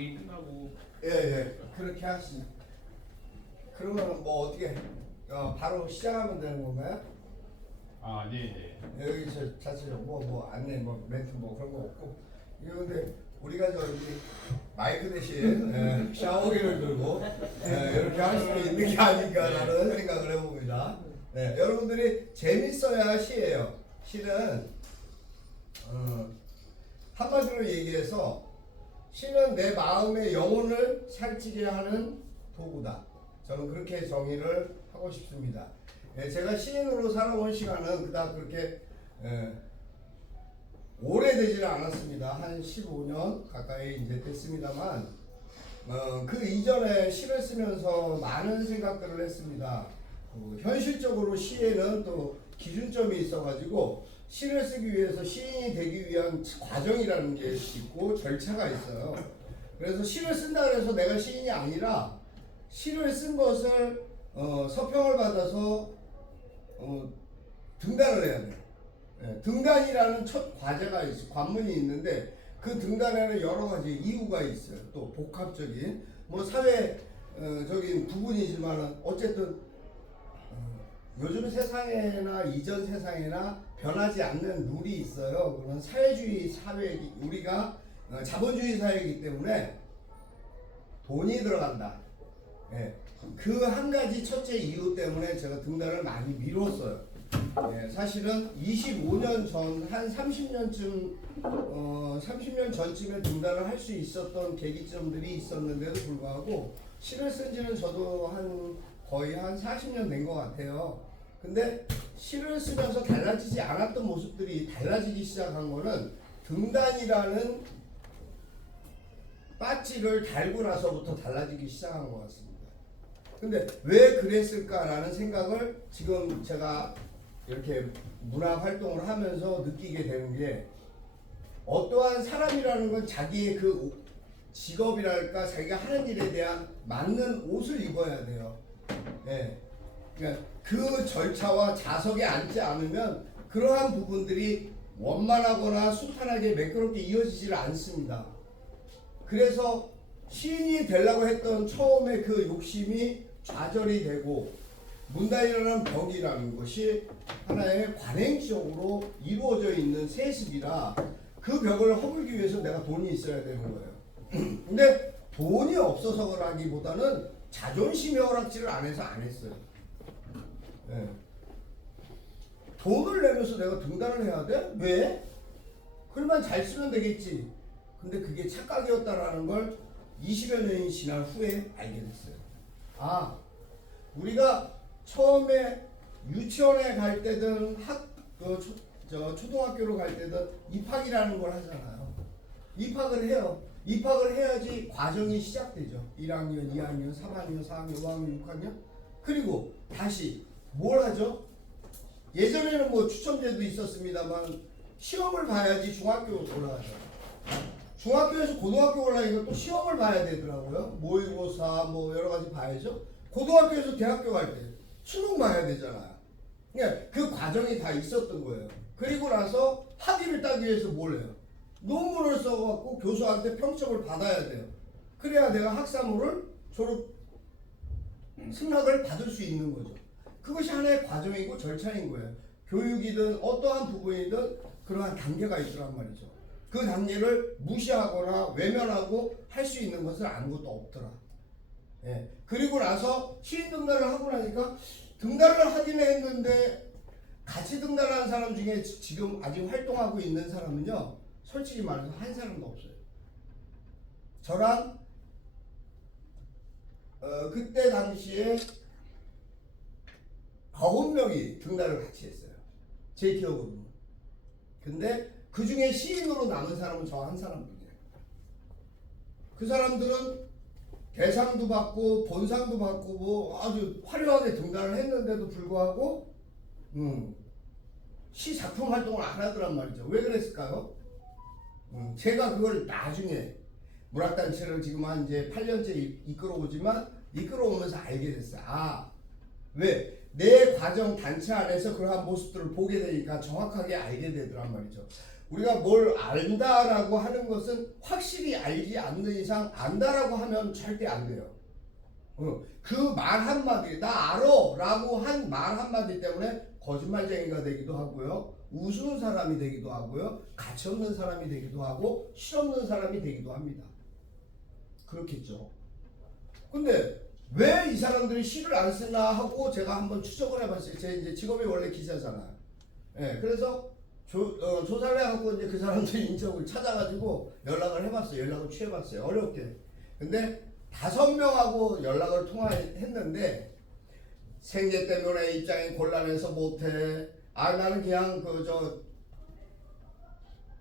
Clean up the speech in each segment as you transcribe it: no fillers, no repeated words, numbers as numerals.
강의 끝나고 예. 그렇게 하시. 그러면 뭐 어떻게 바로 시작하면 되는 건가요? 아, 네. 여기 저 자체적으로 뭐 안내 뭐 멘트 뭐 그런 거 없고 이거 근데 우리가 저기 마이크 대신 샤워기를 들고 이렇게 할 수도 있는 게 아닌가라는 생각을 해봅니다. 여러분들이 재밌어야 시예요. 시는 한마디로 얘기해서 시는 내 마음의 영혼을 살찌게 하는 도구다. 저는 그렇게 정의를 하고 싶습니다. 제가 시인으로 살아온 시간은 그닥 그렇게 오래되지는 않았습니다. 한 15년 가까이 이제 됐습니다만 그 이전에 시를 쓰면서 많은 생각들을 했습니다. 현실적으로 시에는 또 기준점이 있어가지고 시를 쓰기 위해서 시인이 되기 위한 과정이라는 게 있고 절차가 있어요. 그래서 시를 쓴다 그래서 내가 시인이 아니라 시를 쓴 것을 서평을 받아서 등단을 해야 돼요. 등단이라는 첫 과제가 관문이 있는데 그 등단에는 여러 가지 이유가 있어요. 또 복합적인 뭐 사회적인 부분이지만은 어쨌든 요즘 세상에나 이전 세상에나 변하지 않는 룰이 있어요. 그건 사회주의 사회, 우리가 자본주의 사회이기 때문에 돈이 들어간다. 그 한 가지 첫째 이유 때문에 제가 등단을 많이 미뤘어요. 사실은 25년 전, 한 30년쯤, 30년 전쯤에 등단을 할 수 있었던 계기점들이 있었는데도 불구하고 시를 쓴 지는 저도 거의 한 40년 된 것 같아요. 근데 시를 쓰면서 달라지지 않았던 모습들이 달라지기 시작한 거는 등단이라는 배지를 달고 나서부터 달라지기 시작한 것 같습니다. 근데 왜 그랬을까라는 생각을 지금 제가 이렇게 문학 활동을 하면서 느끼게 되는 게 어떠한 사람이라는 건 자기의 그 직업이랄까 자기가 하는 일에 대한 맞는 옷을 입어야 돼요. 그러니까 그 절차와 자석에 앉지 않으면 그러한 부분들이 원만하거나 순탄하게 매끄럽게 이어지질 않습니다. 그래서 시인이 되려고 했던 처음에 그 욕심이 좌절이 되고 문단이라는 벽이라는 것이 하나의 관행적으로 이루어져 있는 세습이라 그 벽을 허물기 위해서 내가 돈이 있어야 되는 거예요. 근데 돈이 없어서라기보다는 자존심이 허락지를 안 해서 안 했어요. 돈을 내면서 내가 등단을 해야 돼? 왜? 글만 잘 쓰면 되겠지. 근데 그게 착각이었다라는 걸 20여 년이 지난 후에 알게 됐어요. 우리가 처음에 유치원에 갈 때든 초등학교로 갈 때든 입학이라는 걸 하잖아요. 입학을 해요. 입학을 해야지 과정이 시작되죠. 1학년, 2학년, 3학년, 4학년, 5학년, 6학년. 그리고 다시 뭘 하죠? 예전에는 뭐 추첨제도 있었습니다만 시험을 봐야지 중학교로 올라가죠. 중학교에서 고등학교 올라가니까 또 시험을 봐야 되더라고요. 모의고사 뭐 여러 가지 봐야죠. 고등학교에서 대학교 갈 때 수능 봐야 되잖아요. 그러니까 그 과정이 다 있었던 거예요. 그리고 나서 학위를 따기 위해서 뭘 해요? 논문을 써갖고 교수한테 평점을 받아야 돼요. 그래야 내가 학사모를 졸업 승낙을 받을 수 있는 거죠. 그것이 하나의 과정이고 절차인 거예요. 교육이든 어떠한 부분이든 그러한 단계가 있더란 말이죠. 그 단계를 무시하거나 외면하고 할 수 있는 것은 아무것도 없더라. 그리고 나서 시인 등단을 하고 나니까 등단을 하긴 했는데 같이 등단한 사람 중에 지금 아직 활동하고 있는 사람은요, 솔직히 말해서 한 사람도 없어요. 저랑 그때 당시에 9명이 등단을 같이 했어요. 제 기억으로는. 근데 그 중에 시인으로 남은 사람은 저 한 사람뿐이에요. 그 사람들은 대상도 받고 본상도 받고 뭐 아주 화려하게 등단을 했는데도 불구하고 시 작품 활동을 안 하더란 말이죠. 왜 그랬을까요? 제가 그걸 나중에 문학단체를 지금 한 이제 8년째 이끌어오면서 알게 됐어요. 왜? 내 과정 단체 안에서 그러한 모습들을 보게 되니까 정확하게 알게 되더란 말이죠. 우리가 뭘 안다라고 하는 것은 확실히 알지 않는 이상 안다라고 하면 절대 안 돼요. 그 말 한마디, 나 알아라고 한 말 한마디 때문에 거짓말쟁이가 되기도 하고요, 우스운 사람이 되기도 하고요, 가치 없는 사람이 되기도 하고 실없는 사람이 되기도 합니다. 그렇겠죠. 근데 왜 이 사람들이 시를 안 쓰나 하고 제가 한번 추적을 해봤어요. 제 이제 직업이 원래 기자잖아요. 예, 그래서 조사를 하고 이제 그 사람들 인적을 찾아가지고 연락을 해봤어요. 연락을 취해봤어요. 어렵게. 근데 5명하고 연락을 통화했는데 생계 때문에 입장이 곤란해서 못해. 아, 나는 그냥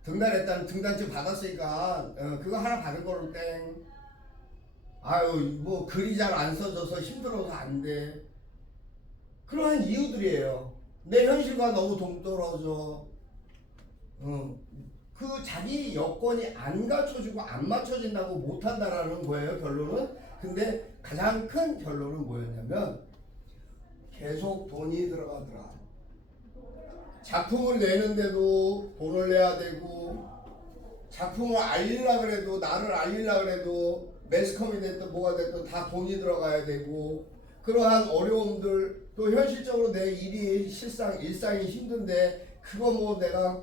등단했다는 등단증 받았으니까 그거 하나 받은 걸로 땡. 아유, 뭐 글이 잘 안 써져서 힘들어서 안 돼. 그러한 이유들이에요. 내 현실과 너무 동떨어져. 그 자기 여건이 안 갖춰지고 안 맞춰진다고 못한다라는 거예요, 결론은. 근데 가장 큰 결론은 뭐였냐면 계속 돈이 들어가더라. 작품을 내는데도 돈을 내야 되고, 작품을 알리려고 그래도, 나를 알리려고 그래도 매스컴이 됐든 뭐가 됐든 다 돈이 들어가야 되고, 그러한 어려움들, 또 현실적으로 내 일이 일상이 힘든데 그거 뭐 내가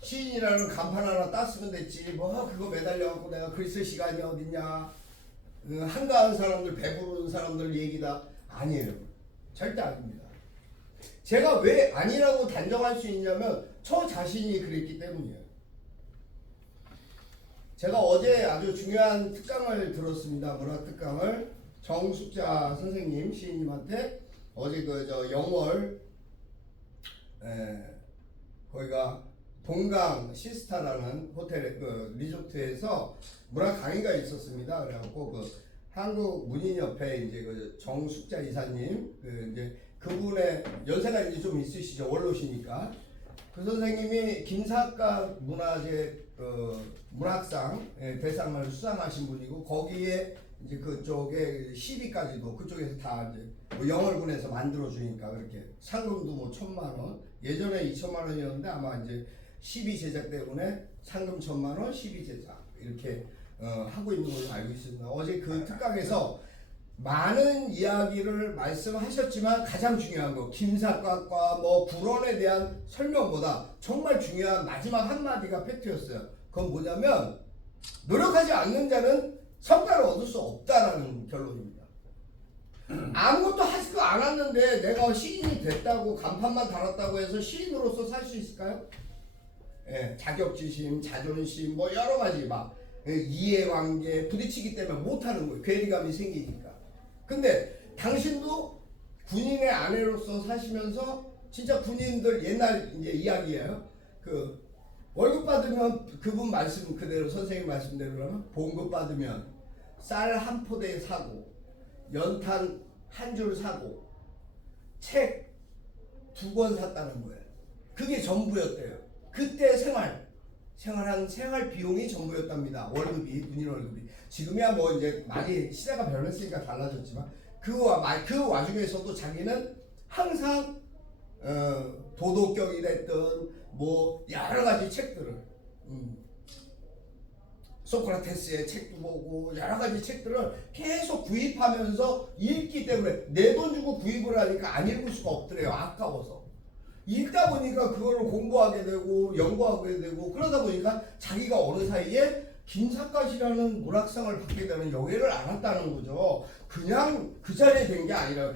시인이라는 간판 하나 땄으면 됐지, 뭐 그거 매달려갖고 내가 글 쓸 시간이 어딨냐. 한가한 사람들, 배부른 사람들 얘기다. 아니에요. 절대 아닙니다. 제가 왜 아니라고 단정할 수 있냐면 저 자신이 그랬기 때문이에요. 제가 어제 아주 중요한 특강을 들었습니다. 문학 특강을 정숙자 선생님, 시인님한테 어제 영월 거기가 동강 시스타라는 호텔 리조트에서 문학 강의가 있었습니다. 그래갖고 한국문인협회 이제 정숙자 이사님 이제 그분의 연세가 이제 좀 있으시죠. 원로시니까. 그 선생님이 김사과 문화재 문학상 대상을 수상하신 분이고, 거기에 이제 그쪽에 시비까지도 그쪽에서 다 이제 뭐 영월군에서 만들어 주니까 그렇게 상금도 뭐 1,000만 원, 예전에 2,000만 원이었는데 아마 이제 시비 제작 때문에 상금 1,000만 원, 시비 제작 이렇게 하고 있는 걸로 알고 있습니다. 어제 그 특강에서 많은 이야기를 말씀하셨지만 가장 중요한 거, 김사과과 뭐 불원에 대한 설명보다 정말 중요한 마지막 한마디가 팩트였어요. 그건 뭐냐면 노력하지 않는 자는 성과를 얻을 수 없다라는 결론입니다. 아무것도 하지도 않았는데 내가 시인이 됐다고 간판만 달았다고 해서 시인으로서 살 수 있을까요? 자격지심, 자존심, 뭐 여러 가지 막 이해관계 부딪히기 때문에 못하는 거예요. 괴리감이 생기니까. 근데 당신도 군인의 아내로서 사시면서 진짜 군인들 옛날 이제 이야기예요. 월급 받으면 그분 말씀 그대로, 선생님 말씀대로라면 봉급 받으면 쌀 한 포대 사고, 연탄 한 줄 사고, 책 2권 샀다는 거예요. 그게 전부였대요. 그때 생활 비용이 전부였답니다. 월급이, 군인 월급이. 지금이야 뭐 이제 많이 시대가 변했으니까 달라졌지만 그 와중에서도 자기는 항상 도덕경이 됐든 뭐 여러 가지 책들을 소크라테스의 책도 보고 여러 가지 책들을 계속 구입하면서 읽기 때문에 내 돈 주고 구입을 하니까 안 읽을 수가 없더래요. 아까워서. 읽다 보니까 그거를 공부하게 되고 연구하게 되고, 그러다 보니까 자기가 어느 사이에 김사과시라는 문학상을 받게 되는 여기를 알았다는 거죠. 그냥 그 자리에 된 게 아니라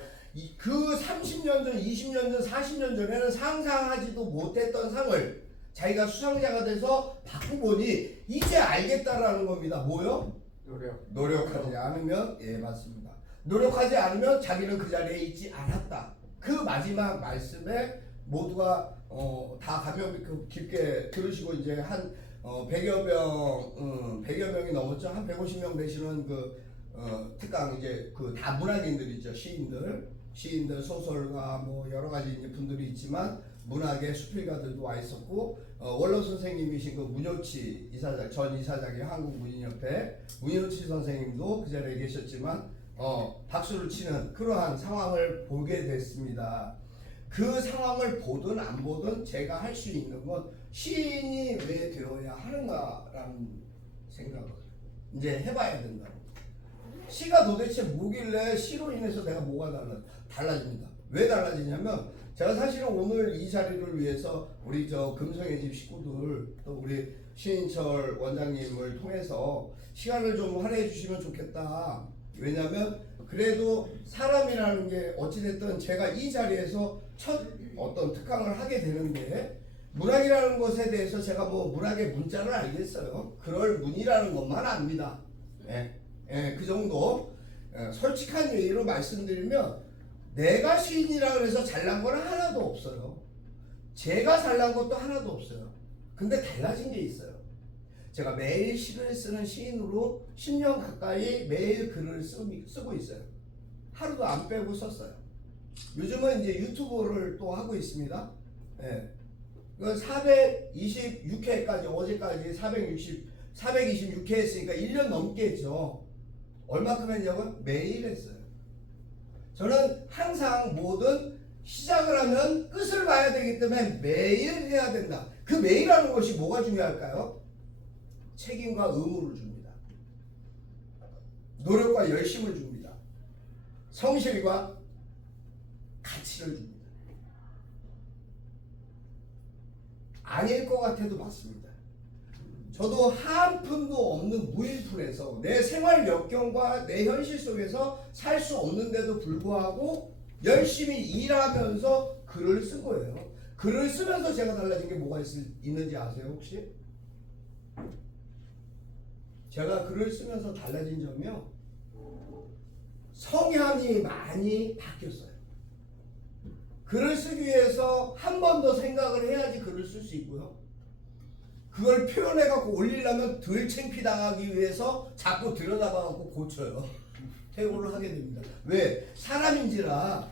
그 30년 전, 20년 전, 40년 전에는 상상하지도 못했던 상을 자기가 수상자가 돼서 받고 보니 이제 알겠다라는 겁니다. 뭐요? 노력하지 않으면, 예, 맞습니다. 노력하지 않으면 자기는 그 자리에 있지 않았다. 그 마지막 말씀에 모두가 다 감명 깊게 들으시고 이제 한 100여 명이 넘었죠. 한 150명 되시는 특강 이제 다 문학인들이죠. 시인들, 소설가 뭐 여러 가지 이제 분들이 있지만 문학의 수필가들도 와 있었고, 원로 선생님이신 문효치 이사장, 전 이사장이 한국문인협회 문효치 선생님도 그 자리에 계셨지만 박수를 치는 그러한 상황을 보게 됐습니다. 그 상황을 보든 안 보든 제가 할 수 있는 건 시인이 왜 되어야 하는가라는 생각을 이제 해봐야 된다고. 시가 도대체 뭐길래 시로 인해서 내가 뭐가 달라집니다. 왜 달라지냐면 제가 사실은 오늘 이 자리를 위해서 우리 저 금성의 집 식구들 또 우리 신인철 원장님을 통해서 시간을 좀 할애해 주시면 좋겠다. 왜냐면 그래도 사람이라는 게 어찌됐든 제가 이 자리에서 첫 어떤 특강을 하게 되는데 문학이라는 것에 대해서 제가 뭐 문학의 문자를 알겠어요. 그럴 문이라는 것만 압니다. 그 정도. 솔직한 예의로 말씀드리면 내가 시인이라 그래서 잘난 건 하나도 없어요. 제가 잘난 것도 하나도 없어요. 근데 달라진 게 있어요. 제가 매일 시를 쓰는 시인으로 10년 가까이 매일 글을 쓰고 있어요. 하루도 안 빼고 썼어요. 요즘은 이제 유튜브를 또 하고 있습니다. 426회까지 어제까지 426회 했으니까 1년 넘게 했죠. 얼마큼 했냐고요? 매일 했어요. 저는 항상 뭐든 시작을 하면 끝을 봐야 되기 때문에 매일 해야 된다. 그 매일하는 것이 뭐가 중요할까요? 책임과 의무를 줍니다. 노력과 열심을 줍니다. 성실과 가치를 줍니다. 아닐 것 같아도 맞습니다. 저도 한 푼도 없는 무일푼에서 내 생활 역경과 내 현실 속에서 살 수 없는데도 불구하고 열심히 일하면서 글을 쓴 거예요. 글을 쓰면서 제가 달라진 게 뭐가 있는지 아세요 혹시? 제가 글을 쓰면서 달라진 점이요. 성향이 많이 바뀌었어요. 글을 쓰기 위해서 한 번 더 생각을 해야지 글을 쓸 수 있고요. 그걸 표현해갖고 올리려면 덜 창피당하기 위해서 자꾸 들여다봐갖고 고쳐요. 퇴고를 하게 됩니다. 왜? 사람인지라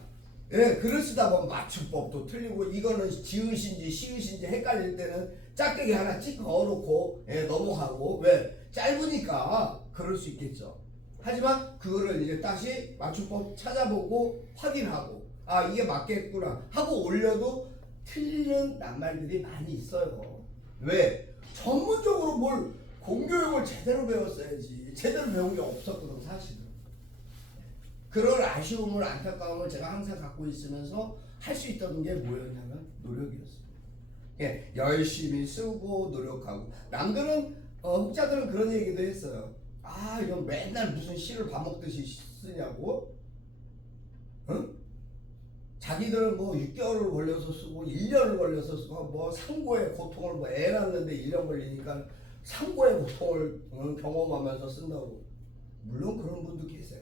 글을 쓰다 보면 맞춤법도 틀리고 이거는 지읒인지 시읒인지 헷갈릴 때는 짝대기 하나 찍 넣어놓고 넘어가고 왜? 짧으니까 그럴 수 있겠죠. 하지만 그거를 이제 다시 맞춤법 찾아보고 확인하고 아 이게 맞겠구나 하고 올려도 틀리는 낱말들이 많이 있어요. 왜? 전문적으로 뭘 공교육을 제대로 배웠어야지. 제대로 배운 게 없었거든 사실은. 그런 아쉬움을 안타까움을 제가 항상 갖고 있으면서 할 수 있던 게 뭐였냐면 노력이었어요. 열심히 쓰고 노력하고 남들은 혹자들은 그런 얘기도 했어요. 아 이건 맨날 무슨 시를 밥 먹듯이 쓰냐고. 응? 자기들은 뭐 6개월을 걸려서 쓰고 1년을 걸려서 쓰고 뭐 상고의 고통을 뭐 애 낳는데 1년 걸리니까 상고의 고통을 경험하면서 쓴다고. 물론 그런 분도 계세요.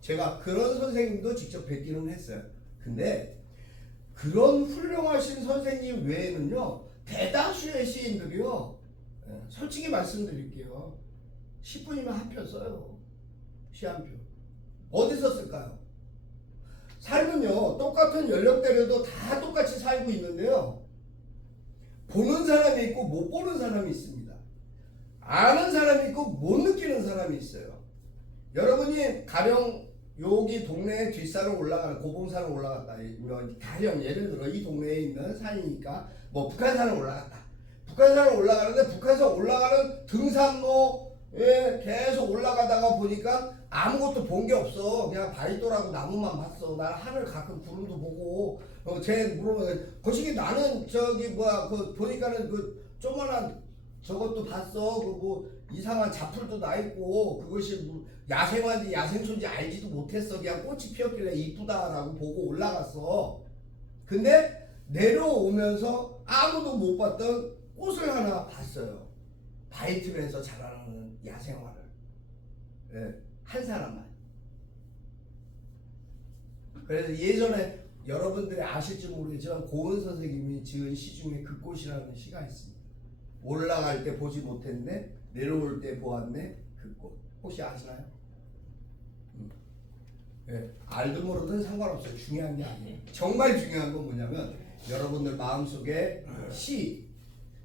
제가 그런 선생님도 직접 뵙기는 했어요. 근데 그런 훌륭하신 선생님 외에는요 대다수의 시인들이요 솔직히 말씀드릴게요 10분이면 한 편 써요. 시 한 편. 어디서 쓸까요? 삶은요 똑같은 연령대로도 다 똑같이 살고 있는데요 보는 사람이 있고 못 보는 사람이 있습니다. 아는 사람이 있고 못 느끼는 사람이 있어요. 여러분이 가령 여기 동네 뒷산을 올라가는 고봉산을 올라갔다. 가령 예를 들어 이 동네에 있는 산이니까 뭐 북한산을 올라갔다. 북한산을 올라가는데 북한산 올라가는 등산로에 계속 올라가다가 보니까 아무것도 본 게 없어. 그냥 바위돌하고 나무만 봤어. 나는 하늘 가끔 구름도 보고 쟤 물어보면 거시기 나는 저기 뭐야 그 보니까는 그 조그만한 저것도 봤어. 그 뭐 이상한 잡풀도 나 있고 그것이 뭐 야생화인지 야생초인지 알지도 못했어. 그냥 꽃이 피었길래 이쁘다라고 보고 올라갔어. 근데 내려오면서 아무도 못 봤던 꽃을 하나 봤어요. 바위 틈에서 자라나는 야생화를. 한 사람만. 그래서 예전에 여러분들이 아실지 모르겠지만 고은 선생님이 지은 시 중에 그 꽃이라는 시가 있습니다. 올라갈 때 보지 못했네, 내려올 때 보았네, 그 꽃. 혹시 아시나요? 알든 모르든 상관없어요. 중요한 게 아니에요. 정말 중요한 건 뭐냐면 여러분들 마음속에 시,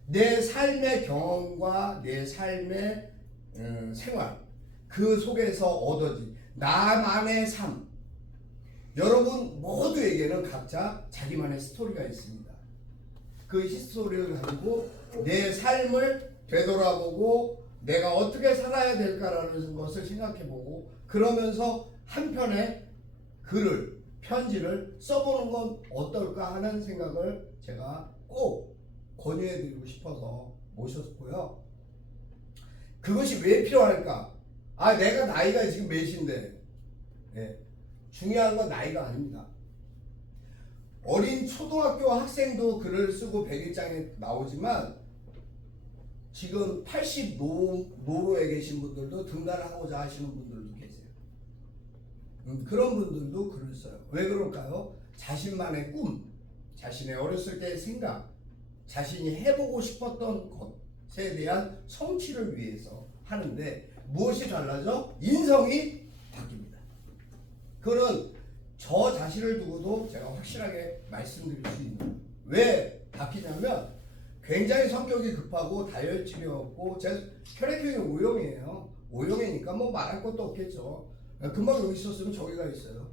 내 삶의 경험과 내 삶의 생활 그 속에서 얻어진 나만의 삶. 여러분 모두에게는 각자 자기만의 스토리가 있습니다. 그 히스토리를 가지고 내 삶을 되돌아보고 내가 어떻게 살아야 될까라는 것을 생각해보고 그러면서 한편의 글을 편지를 써보는 건 어떨까 하는 생각을 제가 꼭 권유해드리고 싶어서 모셨고요. 그것이 왜 필요할까? 내가 나이가 지금 몇인데 중요한 건 나이가 아닙니다. 어린 초등학교 학생도 글을 쓰고 100일장에 나오지만 지금 80 노로에 계신 분들도 등단을 하고자 하시는 분들도 계세요. 그런 분들도 글을 써요. 왜 그럴까요? 자신만의 꿈, 자신의 어렸을 때의 생각, 자신이 해보고 싶었던 것에 대한 성취를 위해서 하는데 무엇이 달라져? 인성이 바뀝니다. 그거는 저 자신을 두고도 제가 확실하게 말씀드릴 수 있는 거예요. 왜 바뀌냐면 굉장히 성격이 급하고 다혈질이었고 제 혈액형이 O형이에요. O형이니까 뭐 말할 것도 없겠죠. 금방 여기 있었으면 저기 가 있어요.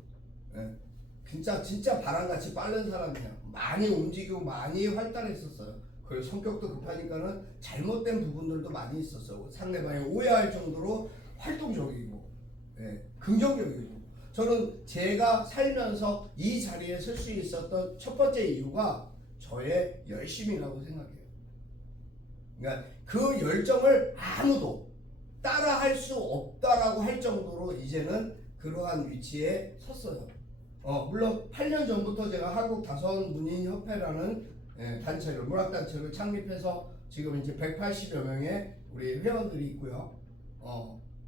진짜 바람같이 빠른 사람이에요. 많이 움직이고 많이 활달했었어요. 그리고 성격도 급하니까는 잘못된 부분들도 많이 있었어요. 상대방이 오해할 정도로 활동적이고 긍정적이고 저는 제가 살면서 이 자리에 설 수 있었던 첫 번째 이유가 저의 열심이라고 생각해요. 그러니까 그 열정을 아무도 따라할 수 없다라고 할 정도로 이제는 그러한 위치에 섰어요. 물론 8년 전부터 제가 한국다선문인협회라는 단체를 문학단체를 창립해서 지금 이제 180여 명의 우리 회원들이 있고요.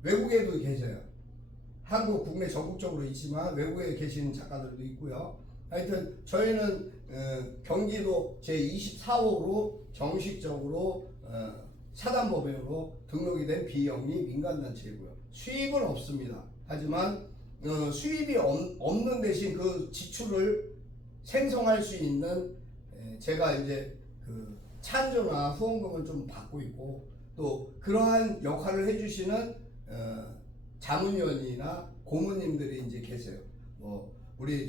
외국에도 계세요. 한국 국내 전국적으로 있지만 외국에 계시는 작가들도 있고요. 하여튼 저희는 경기도 제24호로 정식적으로 사단법인으로 등록이 된 비영리 민간단체이고요. 수입은 없습니다. 하지만 수입이 없는 대신 그 지출을 생성할 수 있는 제가 이제 그 찬조나 후원금을 좀 받고 있고 또 그러한 역할을 해주시는 자문위원이나 고문님들이 이제 계세요. 우리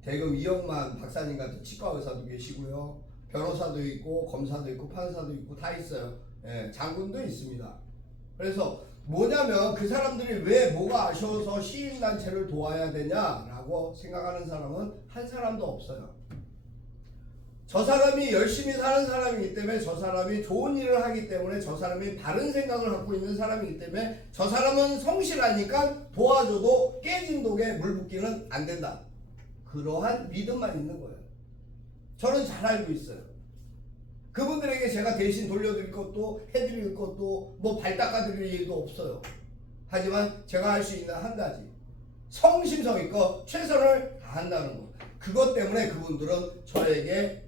대금 이영만 박사님 같은 치과 의사도 계시고요. 변호사도 있고 검사도 있고 판사도 있고 다 있어요. 장군도 있습니다. 그래서 뭐냐면 그 사람들이 왜 뭐가 아쉬워서 시인단체를 도와야 되냐라고 생각하는 사람은 한 사람도 없어요. 저 사람이 열심히 사는 사람이기 때문에 저 사람이 좋은 일을 하기 때문에 저 사람이 바른 생각을 갖고 있는 사람이기 때문에 저 사람은 성실하니까 도와줘도 깨진 독에 물 붓기는 안 된다. 그러한 믿음만 있는 거예요. 저는 잘 알고 있어요. 그분들에게 제가 대신 돌려드릴 것도 해드릴 것도 뭐 발 닦아드릴 일도 없어요. 하지만 제가 할 수 있는 한 가지 성심성의껏 최선을 다한다는 것. 그것 때문에 그분들은 저에게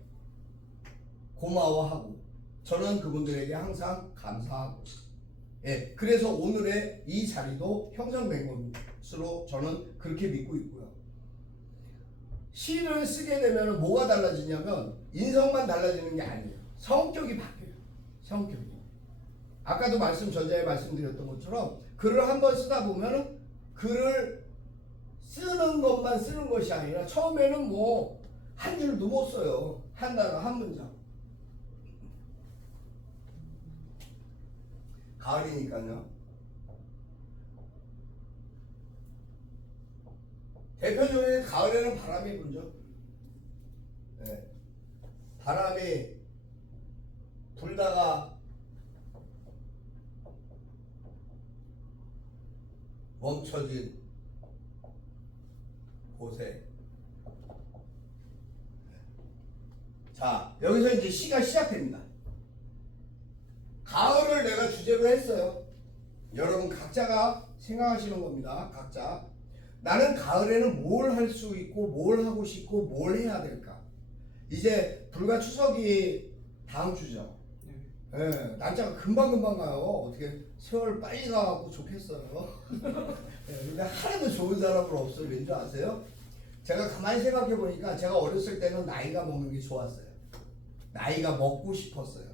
고마워하고 저는 그분들에게 항상 감사하고 그래서 오늘의 이 자리도 형성된 것으로 저는 그렇게 믿고 있고요. 시를 쓰게 되면 뭐가 달라지냐면 인성만 달라지는 게 아니에요. 성격이 바뀌어요. 성격이. 아까도 전자에 말씀드렸던 것처럼 글을 한번 쓰다 보면 글을 쓰는 것만 쓰는 것이 아니라 처음에는 뭐 한 줄도 못 써요. 한 단어 한 문장. 가을이니까요. 대표적인 가을에는 바람이 불죠. 바람이 불다가 멈춰진 곳에 자 여기서 이제 시가 시작됩니다. 가을을 내가 주제로 했어요. 여러분 각자가 생각하시는 겁니다. 각자 나는 가을에는 뭘 할 수 있고 뭘 하고 싶고 뭘 해야 될까. 이제 불과 추석이 다음 주죠. 날짜가 금방금방 가요. 어떻게 세월 빨리 가갖고 좋겠어요. 근데 하나도 좋은 사람은 없어요. 왠지 아세요? 제가 가만히 생각해 보니까 제가 어렸을 때는 나이가 먹는 게 좋았어요. 나이가 먹고 싶었어요.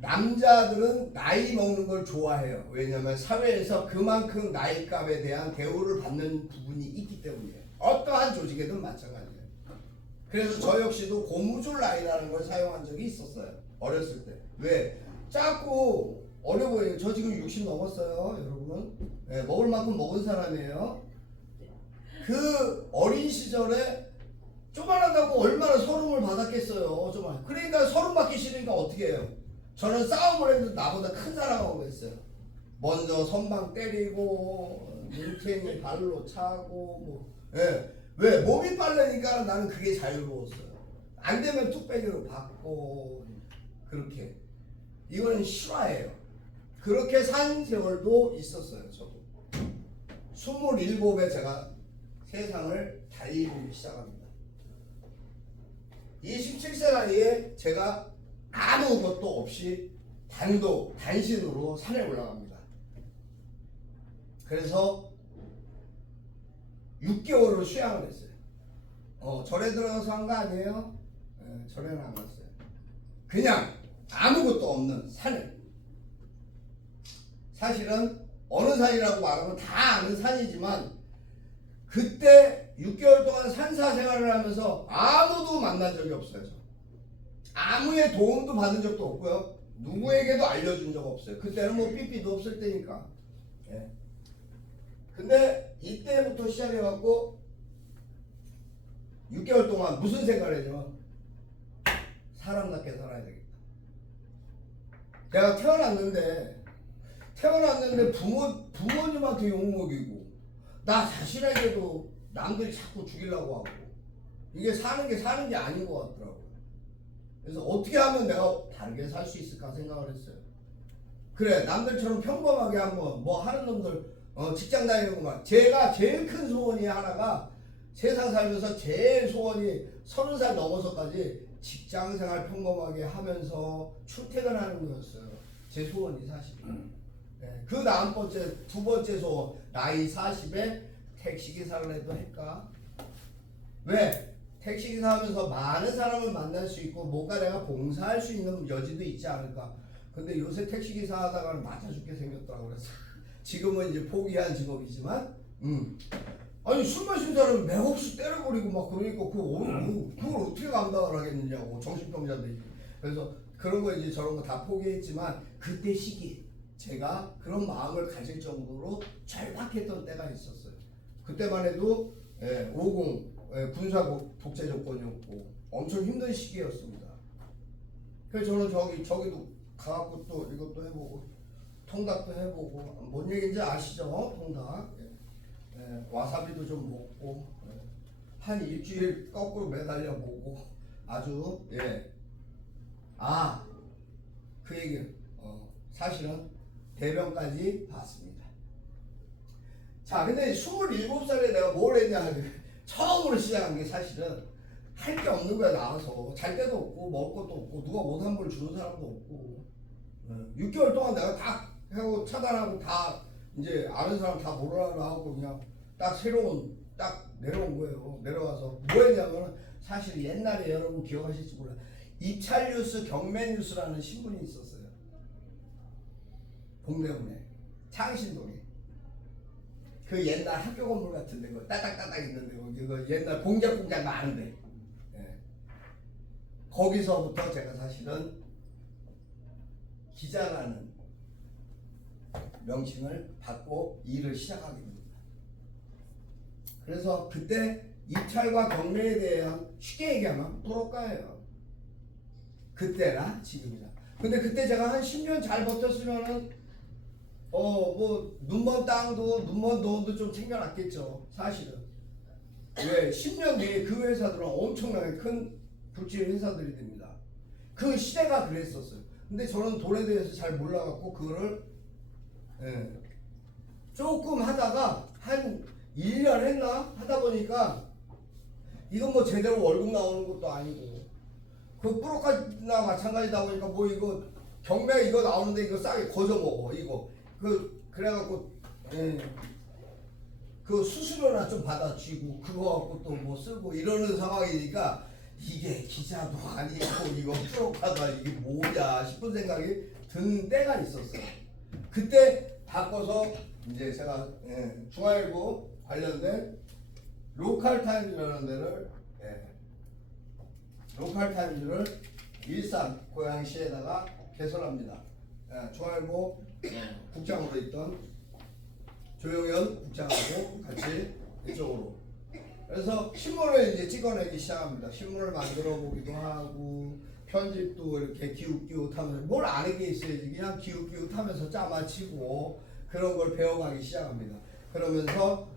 남자들은 나이 먹는 걸 좋아해요. 왜냐하면 사회에서 그만큼 나이값에 대한 대우를 받는 부분이 있기 때문이에요. 어떠한 조직에든 마찬가지예요. 그래서 저 역시도 고무줄 라인이라는 걸 사용한 적이 있었어요. 어렸을 때. 왜? 자꾸 어려 보여요. 저 지금 60 넘었어요, 여러분. 네, 먹을 만큼 먹은 사람이에요. 그 어린 시절에 쪼만하다고 얼마나 서름을 받았겠어요. 쪼만. 그러니까 서름 받기 싫으니까 어떻게 해요? 저는 싸움을 했는데 나보다 큰 사람하고 했어요. 먼저 선방 때리고 눈탱이 발로 차고 뭐. 예. 왜? 몸이 빠르니까 나는 그게 자유로웠어요. 안 되면 뚝배기로 받고 그렇게. 이거는 실화예요. 그렇게 산 세월도 있었어요. 저도 27에 제가 세상을 달리기 시작합니다. 27세 나이에 제가 아무것도 없이 단신으로 산에 올라갑니다. 그래서 6개월을 수양을 했어요. 절에 들어가서 한 거 아니에요? 네, 절에는 안 갔어요. 그냥 아무것도 없는 산에. 사실은 어느 산이라고 말하면 다 아는 산이지만 그때 6개월 동안 산사 생활을 하면서 아무도 만난 적이 없어요. 아무의 도움도 받은 적도 없고요. 누구에게도 알려준 적 없어요. 그때는 뭐 삐삐도 없을 때니까. 예. 근데 이때부터 시작해갖고 6개월 동안 무슨 생각을 했냐면 사람답게 살아야 되겠다. 내가 태어났는데 부모님한테 욕먹이고 나 자신에게도 남들이 자꾸 죽이려고 하고 이게 사는 게 아닌 것 같더라고요. 그래서 어떻게 하면 내가 다르게 살 수 있을까 생각을 했어요. 그래, 남들처럼 평범하게 한번 뭐 하는 놈들 직장 다니는구만. 제가 제일 큰 소원이 하나가 세상 살면서 제일 소원이 30살 넘어서까지 직장생활 평범하게 하면서 출퇴근하는 거였어요. 제 소원이 사실. 네, 그 다음 두 번째 소원, 나이 40에 택시기사를 해도 할까? 왜? 택시기사 하면서 많은 사람을 만날 수 있고 뭔가 내가 봉사할 수 있는 여지도 있지 않을까? 근데 요새 택시기사 하다가는 맞아 죽게 생겼더라고. 그래서 지금은 이제 포기한 직업이지만 아니 술 마신 사람을 맥없이 때려버리고 막 그러니까 그걸 어떻게 감당을 하겠느냐고. 정신병자들이. 그래서 그런 거 이제 저런 거 다 포기했지만 그때 시기 제가 그런 마음을 가질 정도로 절박했던 때가 있었어요. 그때만 해도 50 군사 독재 조건이었고 엄청 힘든 시기였습니다. 그래서 저는 저기도 가갖고 또 이것도 해보고 통닭도 해보고 뭔 얘기인지 아시죠? 통닭. 와사비도 좀 먹고 한 일주일 거꾸로 매달려 보고 아주 그 얘기는 사실은 대변까지 봤습니다. 자, 근데 27살에 내가 뭘 했냐 처음으로 시작한 게 사실은 할 게 없는 거야. 나와서 잘 데도 없고 먹을 것도 없고 누가 옷 한 벌 주는 사람도 없고 6개월 동안 내가 다 하고 차단하고 다 이제 아는 사람 다 몰아라 하고 그냥 딱 내려온 거예요. 내려와서 뭐 했냐면 사실 옛날에 여러분 기억하실지 몰라요. 입찰뉴스 경매뉴스라는 신문이 있었어요. 동대문에 창신동에 그 옛날 학교 건물 같은 데 따닥따닥 있는데 그 옛날 공작 많은데 거기서부터 제가 사실은 기자라는 명칭을 받고 일을 시작하게 됩니다. 그래서 그때 입찰과 경매에 대한 쉽게 얘기하면 불호가예요. 그때나 지금이나. 근데 그때 제가 한 10년 잘 버텼으면은 뭐 눈먼 땅도 눈먼 돈도 좀 챙겨놨겠죠. 사실은. 왜 10년 뒤에 그 회사들은 엄청나게 큰 불질 회사들이 됩니다. 그 시대가 그랬었어요. 근데 저는 돈에 대해서 잘 몰라갖고 그거를 조금 하다가 한 1년 했나? 하다 보니까 이건 뭐 제대로 월급 나오는 것도 아니고 그 프로카나 마찬가지다 보니까 뭐 이거 경매 이거 나오는데 이거 싸게 거저 먹어 이거 그래갖고 그 수수료나 좀 받아주고 그거 갖고 또 뭐 쓰고 이러는 상황이니까 이게 기자도 아니고 이거 프로카다 이게 뭐야 싶은 생각이 든 때가 있었어요. 그때 바꿔서 이제 제가 중앙일보 관련된 로컬타임즈라는 데를 로컬 타임즈를 일산 고양시에다가 개설합니다. 중앙일보 국장으로 있던 조용현 국장하고 같이 이쪽으로. 그래서 신문을 이제 찍어내기 시작합니다. 신문을 만들어 보기도 하고 편집도 이렇게 기웃기웃하면서 뭘 아는 게 있어야지 그냥 기웃기웃하면서 짜맞히고 그런 걸 배워가기 시작합니다. 그러면서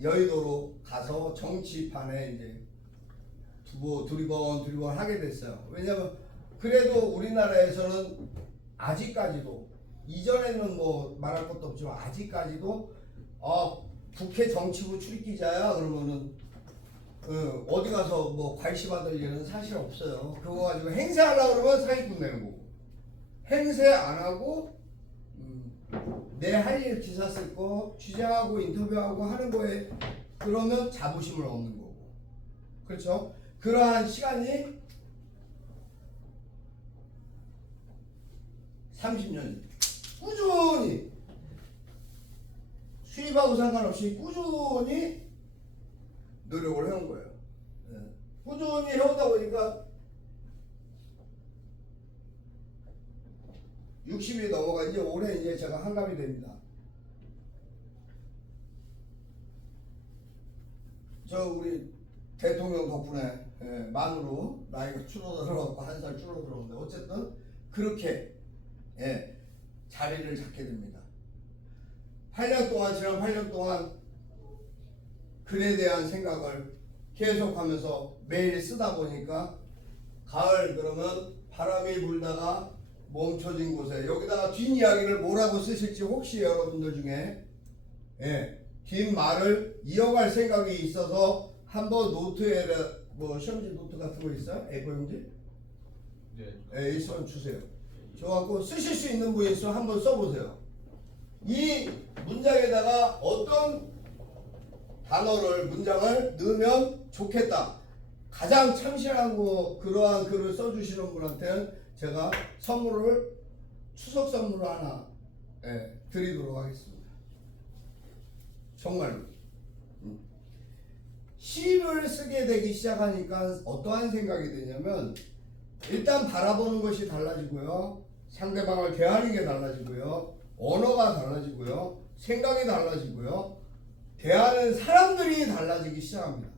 여의도로 가서 정치판에 이제 두리번 하게 됐어요. 왜냐면 그래도 우리나라에서는 아직까지도 이전에는 뭐 말할 것도 없지만 아직까지도 국회 정치부 출입기자야 그러면은 어디 가서 뭐 괄시받을 일은 사실 없어요. 그거 가지고 행세하려고 그러면 사기꾼 내는 거고 행세 안 하고 내 할 일 기사 쓸 거 취재하고 인터뷰하고 하는 거에 그러면 자부심을 얻는 거고 그렇죠? 그러한 시간이 30년이 꾸준히 수입하고 상관없이 꾸준히 노력을 해온 거예요. 꾸준히 해오다 보니까 60이 넘어가 이제 올해 이제 제가 한갑이 됩니다. 저 우리 대통령 덕분에 만으로 나이가 줄어들어갖고 1살 줄어들었는데 어쨌든 그렇게 자리를 잡게 됩니다. 8년 동안 지난 8년 동안 글에 대한 생각을 계속하면서 매일 쓰다 보니까 가을 그러면 바람이 불다가 멈춰진 곳에 여기다가 뒷이야기를 뭐라고 쓰실지 혹시 여러분들 중에 긴 말을 이어갈 생각이 있어서 한번 노트에 뭐 시험지 노트 같은 거 있어요? A4용지? 네, 있으면 주세요. 저하고 쓰실 수 있는 분 있으면 한번 써보세요. 이 문장에다가 어떤 단어를 문장을 넣으면 좋겠다. 가장 참신하고 그러한 글을 써주시는 분한테는 제가 선물을 추석 선물을 하나 드리도록 하겠습니다. 정말로. 시를 쓰게 되기 시작하니까 어떠한 생각이 드냐면 일단 바라보는 것이 달라지고요. 상대방을 대하는 게 달라지고요. 언어가 달라지고요. 생각이 달라지고요. 대하는 사람들이 달라지기 시작합니다.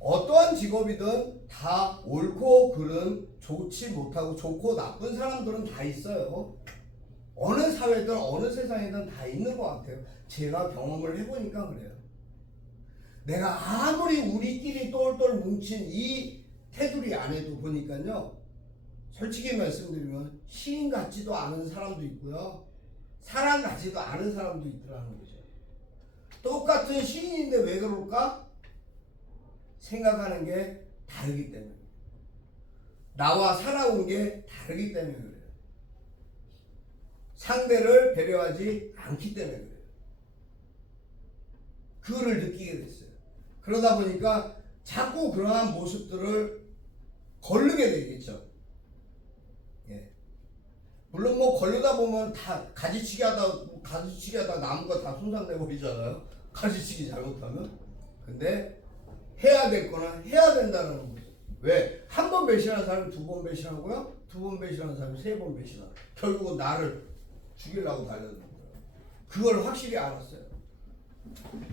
어떠한 직업이든 다 옳고 그른 좋지 못하고 좋고 나쁜 사람들은 다 있어요. 어느 사회든 어느 세상이든 다 있는 것 같아요. 제가 경험을 해보니까 그래요. 내가 아무리 우리끼리 똘똘 뭉친 이 테두리 안에도 보니까요. 솔직히 말씀드리면 시인 같지도 않은 사람도 있고요. 사람 같지도 않은 사람도 있더라는 거죠. 똑같은 시인인데 왜 그럴까? 생각하는 게 다르기 때문에. 나와 살아온 게 다르기 때문에 그래요. 상대를 배려하지 않기 때문에 그래요. 그거를 느끼게 됐어요. 그러다 보니까 자꾸 그러한 모습들을 거르게 되겠죠. 물론 뭐 걸르다 보면 다 가지치기 하다 남은 거 다 손상내 버리잖아요. 가지치기 잘못하면. 근데 해야 될 거는 해야 된다는 거죠. 왜? 한 번 배신한 사람이 두 번 배신하고요. 두 번 배신한 사람이 세 번 배신하고 결국은 나를 죽이려고 달려드는 거예요. 그걸 확실히 알았어요.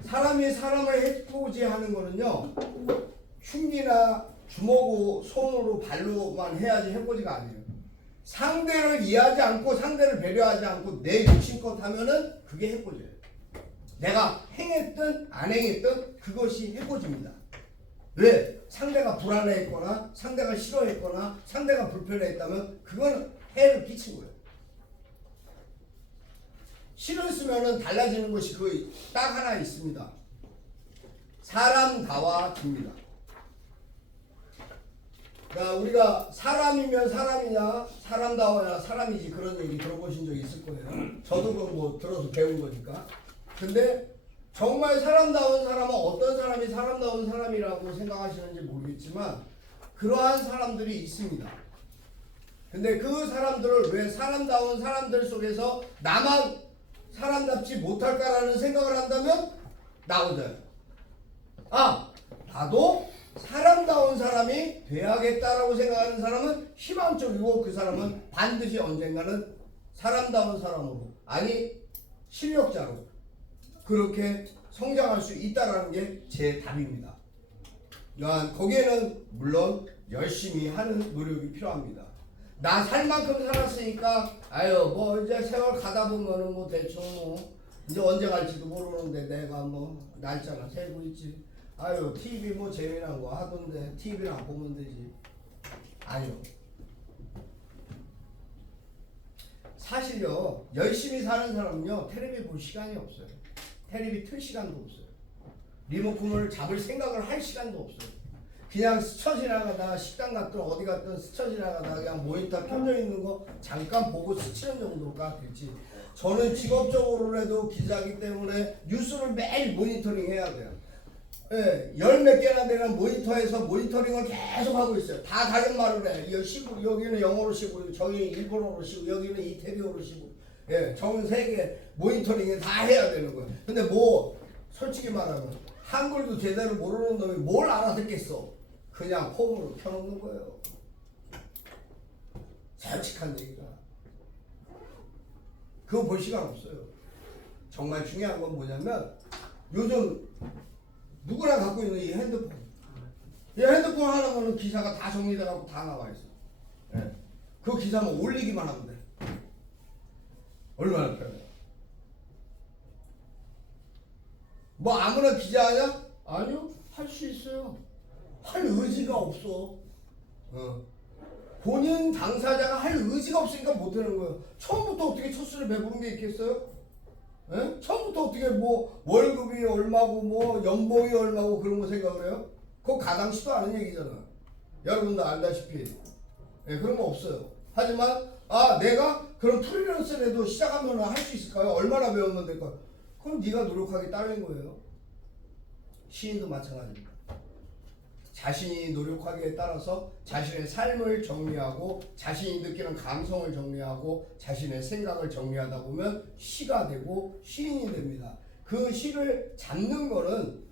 사람이 사람을 해코지하는 거는요. 흉기나 주먹으로 손으로 발로만 해야지 해코지가 아니에요. 상대를 이해하지 않고 상대를 배려하지 않고 내 욕심껏 하면은 그게 해코지예요. 내가 행했든 안 행했든 그것이 해코지입니다. 왜? 상대가 불안해했거나 상대가 싫어했거나 상대가 불편해했다면 그건 해를 끼친 거예요. 시를 쓰면은 달라지는 것이 그 딱 하나 있습니다. 사람다워집니다. 그러니까 우리가 사람이면 사람이냐 사람다워야 사람이지 그런 얘기 들어보신 적 있을 거예요. 저도 그거 뭐 들어서 배운 거니까. 근데 정말 사람다운 사람은 어떤 사람이 사람다운 사람이라고 생각하시는지 모르겠지만 그러한 사람들이 있습니다. 근데 그 사람들을 왜 사람다운 사람들 속에서 나만 사람답지 못할까라는 생각을 한다면 나 혼자요. 봐도 사람다운 사람이 돼야겠다라고 생각하는 사람은 희망적이고 그 사람은 반드시 언젠가는 사람다운 사람으로 아니 실력자로 그렇게 성장할 수 있다라는 게 제 답입니다. 거기에는 물론 열심히 하는 노력이 필요합니다. 나 살 만큼 살았으니까 아유 뭐 이제 세월 가다 보면은 뭐 대충 뭐 이제 언제 갈지도 모르는데 내가 뭐 날짜나 세고 있지. 아유 TV 뭐 재미난 거 하던데 TV나 보면 되지. 아니요. 사실요 열심히 사는 사람은요 텔레비 볼 시간이 없어요. 텔레비 틀 시간도 없어요. 리모컨을 잡을 생각을 할 시간도 없어요. 그냥 스쳐 지나가다가 식당 갔든 어디 갔든 스쳐 지나가다가 그냥 모니터 켜져 있는 거 잠깐 보고 스치는 정도가 되지. 저는 직업적으로라도 기자이기 때문에 뉴스를 매일 모니터링 해야 돼요. 예, 열 몇 개나 되는 모니터에서 모니터링을 계속 하고 있어요. 다 다른 말을 해. 여기는 영어로 쉬고, 저기는 일본어로 쉬고, 여기는 이태리어로 쉬고, 예, 정 세계 모니터링을 다 해야 되는 거예요. 근데 뭐 솔직히 말하면 한글도 제대로 모르는 놈이 뭘 알아듣겠어? 그냥 폼으로 켜놓는 거예요. 솔직한 얘기가. 그거 볼 시간 없어요. 정말 중요한 건 뭐냐면 요즘 누구나 갖고 있는 이 핸드폰. 이 핸드폰 하나면은 기사가 다 정리돼갖고 다 나와 있어. 네. 그 기사만 올리기만 하면 돼. 얼마나 편해요. 뭐 아무나 기자하냐? 아니요. 할 수 있어요. 할 의지가 없어. 본인 당사자가 할 의지가 없으니까 못하는 거예요. 처음부터 어떻게 첫 술을 배부른 게 있겠어요? 예? 처음부터 어떻게 뭐 월급이 얼마고 뭐 연봉이 얼마고 그런 거 생각을 해요? 그거 가당치도 않은 얘기잖아. 여러분도 알다시피 그런 거 없어요. 하지만 내가 그런 프리랜서라도 시작하면 할 수 있을까요? 얼마나 배우면 될까요? 그럼 네가 노력하기 따른 거예요. 시인도 마찬가지입니다. 자신이 노력하기에 따라서 자신의 삶을 정리하고 자신이 느끼는 감성을 정리하고 자신의 생각을 정리하다 보면 시가 되고 시인이 됩니다. 그 시를 잡는 거는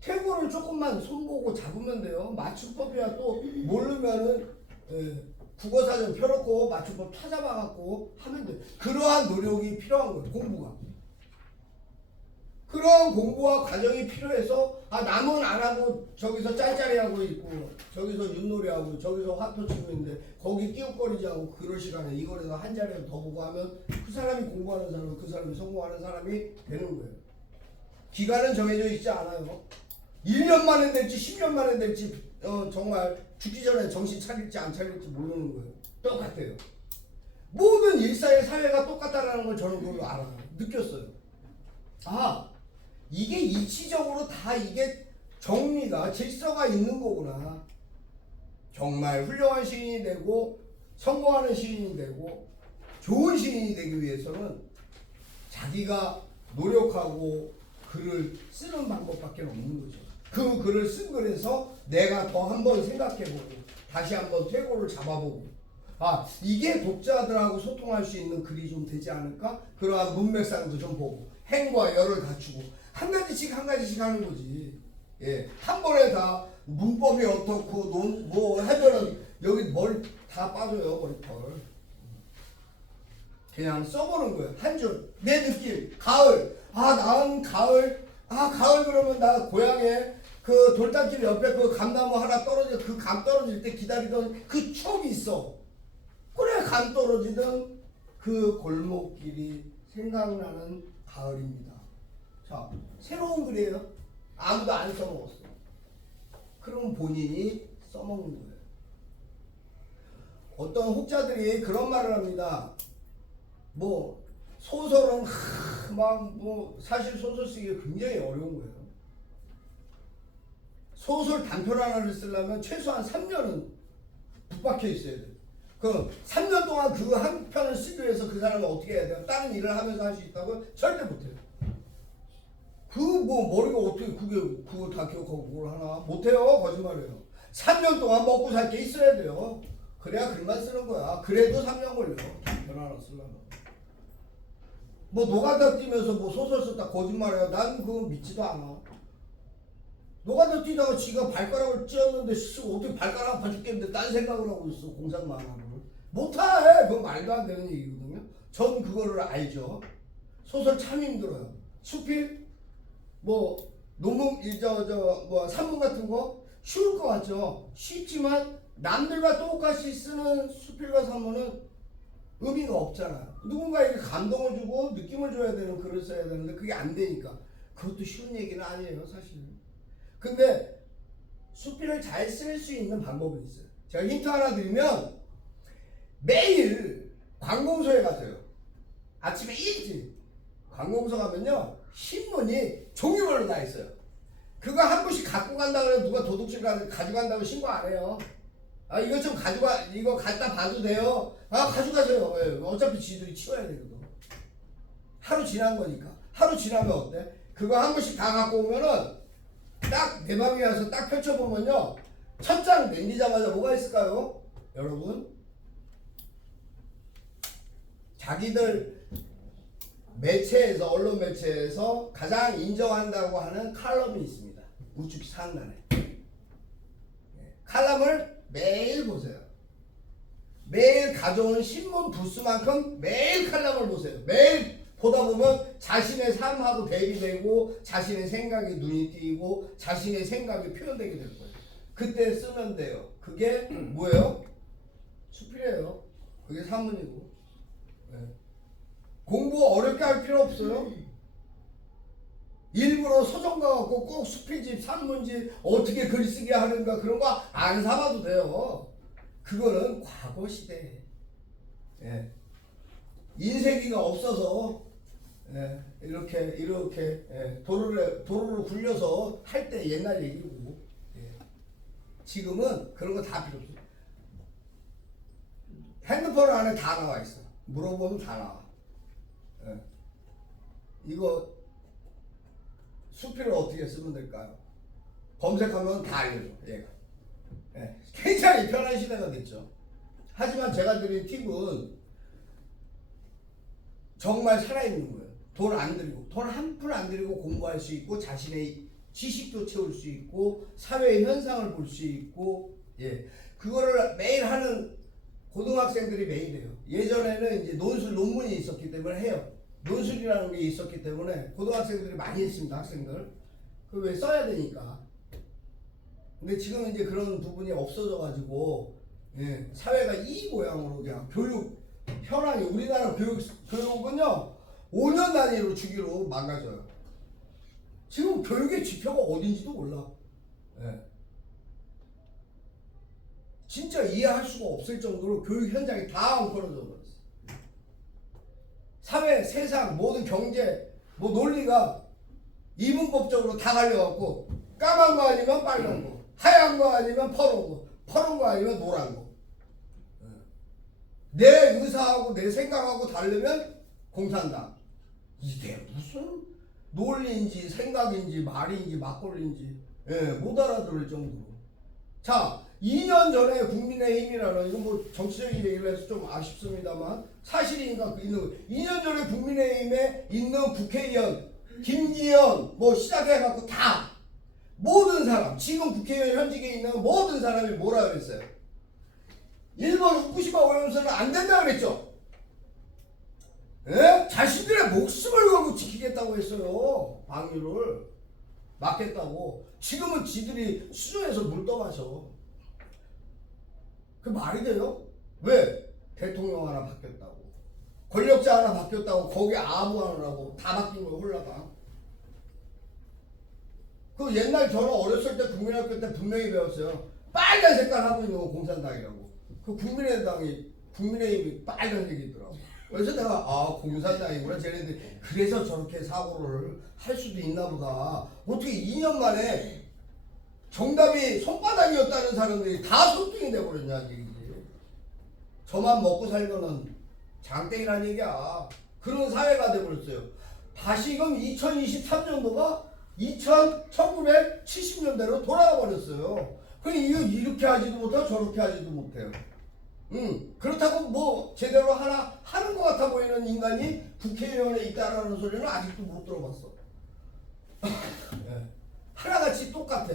태국어를 조금만 손보고 잡으면 돼요. 맞춤법이야 또 모르면은 국어사전 펴놓고 맞춤법 찾아봐갖고 하면 돼요. 그러한 노력이 필요한 거예요. 공부가. 그런 공부와 과정이 필요해서 남은 안 하고 저기서 짤짤이 하고 있고 저기서 윷놀이 하고 저기서 화토 치고 있는데 거기 끼웃거리지 않고 그럴 시간에 이거라도 한 자리를 더 보고 하면 그 사람이 공부하는 사람 그 사람이 성공하는 사람이 되는 거예요. 기간은 정해져 있지 않아요. 1년 만에 될지 10년 만에 될지 정말 죽기 전에 정신 차릴지 안 차릴지 모르는 거예요. 똑같아요. 모든 일상의 사회가 똑같다라는 걸 저는 그걸로 알아요. 느꼈어요. 이게 이치적으로 다 이게 정리가 질서가 있는 거구나. 정말 훌륭한 시인이 되고 성공하는 시인이 되고 좋은 시인이 되기 위해서는 자기가 노력하고 글을 쓰는 방법밖에 없는 거죠. 그 글을 쓴 글에서 내가 더 한번 생각해보고 다시 한번 퇴고를 잡아보고 이게 독자들하고 소통할 수 있는 글이 좀 되지 않을까? 그러한 문맥상도 좀 보고 행과 열을 갖추고 한 가지씩 하는 거지. 예, 한 번에 다 문법이 어떻고 뭐 하면은 여기 머리 다 빠져요. 머리털. 그냥 써보는 거예요. 한 줄. 내 느낌. 가을. 난 가을. 가을 그러면 나 고향에 그 돌담길 옆에 그 감나무 하나 떨어져 그 감 떨어질 때 기다리던 그 추억이 있어. 그래 감 떨어지던 그 골목길이 생각나는 가을입니다. 자, 새로운 글이에요. 아무도 안 써먹었어. 그럼 본인이 써먹는 거예요. 어떤 혹자들이 그런 말을 합니다. 뭐 소설은 사실 소설 쓰기가 굉장히 어려운 거예요. 소설 단편 하나를 쓰려면 최소한 3년은 붙박혀 있어야 돼요. 그럼 3년 동안 그 한 편을 쓰기 위해서 그 사람은 어떻게 해야 돼요? 다른 일을 하면서 할 수 있다고? 절대 못해요. 머리가 어떻게 그거 다 기억하고 뭘 하나? 못해요. 거짓말이에요. 3년 동안 먹고 살 게 있어야 돼요. 그래야 글만 쓰는 거야. 그래도 3년 걸려. 단편 하나 쓰려면. 노가다 뛰면서 소설 썼다 거짓말해요. 난 그거 믿지도 않아. 노가다 뛰다가 지가 발가락을 찧었는데 어떻게 발가락 아파 죽겠는데 딴 생각을 하고 있어. 공상만 하고 못해. 그건 말도 안 되는 얘기거든요. 전 그거를 알죠. 소설 참 힘들어요. 수필 뭐 논문 뭐 산문 같은 거 쉬울 것 같죠. 쉽지만 남들과 똑같이 쓰는 수필과 산문은 의미가 없잖아요. 누군가에게 감동을 주고 느낌을 줘야 되는 글을 써야 되는데 그게 안 되니까 그것도 쉬운 얘기는 아니에요, 사실은. 근데 수필을 잘 쓸 수 있는 방법은 있어요. 제가 힌트 하나 드리면 매일 관공서에 가세요. 아침에 일찍 관공서 가면요 신문이 종류별로 다 있어요. 그거 한 부씩 갖고 간다 그러면 누가 도둑질 가져간다고 신고 안 해요. 아 이거 좀 가져가, 이거 갖다 봐도 돼요. 아 가져가세요. 왜? 어차피 지들이 치워야 되거든. 하루 지난 거니까. 하루 지나면 어때? 그거 한 부씩 다 갖고 오면은 딱 내 방에 와서 딱 펼쳐보면요 첫 장 넘기자마자 뭐가 있을까요? 여러분 자기들 매체에서, 언론 매체에서 가장 인정한다고 하는 칼럼이 있습니다. 우측 상단에. 칼럼을 매일 보세요. 매일 가져온 신문 부수만큼 매일 칼럼을 보세요. 매일 보다 보면 자신의 삶하고 대비되고 자신의 생각에 눈이 띄고 자신의 생각이 표현되게 될 거예요. 그때 쓰면 돼요. 그게 뭐예요? 수필이에요. 그게 산문이고. 네. 공부 어렵게 할 필요 없어요. 일부러 서점 가갖고 꼭 수필집, 산문집 어떻게 글쓰기 하는가 그런 거 안 사봐도 돼요. 그거는 과거 시대. 예. 인쇄기가 없어서 이렇게 도로를 굴려서 할 때 옛날 얘기고. 예. 지금은 그런 거 다 필요 없어요. 핸드폰 안에 다 나와 있어. 물어보면 다 나와. 예. 이거 수필을 어떻게 쓰면 될까요? 검색하면 다 알려줘. 얘가. 예. 굉장히 편한 시대가 됐죠. 하지만 제가 드린 팁은 정말 살아있는 거예요. 돈 안 들이고, 돈 한 푼 안 들이고 공부할 수 있고 자신의 지식도 채울 수 있고 사회의 현상을 볼 수 있고, 예, 그거를 매일 하는 고등학생들이 매일 해요. 예전에는 이제 논문이 있었기 때문에 해요. 논술이라는 게 있었기 때문에 고등학생들이 많이 했습니다. 학생들. 그 왜 써야 되니까. 근데 지금 이제 그런 부분이 없어져가지고, 예, 사회가 이 모양으로 그냥 교육 현황이, 우리나라 교육은요 5년 단위로 주기로 망가져요. 지금 교육의 지표가 어딘지도 몰라. 예. 진짜 이해할 수가 없을 정도로 교육 현장이 다 엉클어져 버렸어. 사회, 세상, 모든 경제, 뭐 논리가 이분법적으로 다 갈려갖고 까만 거 아니면 빨간 거, 하얀 거 아니면 퍼런 거 아니면 노란 거. 내 의사하고 내 생각하고 다르면 공산당. 이게 무슨 논리인지 생각인지 말인지 막걸리인지, 예, 못 알아들을 정도로. 자, 2년 전에 국민의힘이라는, 이건 뭐 정치적인 얘기를 해서 좀 아쉽습니다만 사실이니까 있는 거예요. 2년 전에 국민의힘에 있는 국회의원 김기현 뭐 시작해갖고 다 모든 사람, 지금 국회의원 현직에 있는 모든 사람이 뭐라 그랬어요? 일본 후쿠시마 오염수는 안 된다 그랬죠. 예? 자신들의 목숨을 걸고 지키겠다고 했어요. 방류를 막겠다고. 지금은 지들이 수조에서 물 떠마셔. 그 말이 돼요? 왜? 대통령 하나 바뀌었다고, 권력자 하나 바뀌었다고 거기 아부하느라고 다 바뀐 거예요. 홀라당. 그 옛날 저는 어렸을 때 국민학교 때 분명히 배웠어요. 빨간 색깔 하고 있는 건 공산당이라고. 그 국민의힘이 빨간색이 있더라고. 그래서 내가 공산당이구나 쟤네들. 그래서 저렇게 사고를 할 수도 있나 보다. 어떻게 2년 만에 정답이 손바닥이었다는 사람들이 다 손등이 돼버렸냐 얘기지. 저만 먹고 살면은 장땡이라는 얘기야. 그런 사회가 돼버렸어요. 다시금 2023년도가 1970년대로 돌아가 버렸어요. 그럼 이렇게 하지도 못하고 저렇게 하지도 못해요. 그렇다고 뭐 제대로 하는 것 같아 보이는 인간이 국회의원에 있다라는 소리는 아직도 못 들어봤어. 네. 하나같이 똑같아.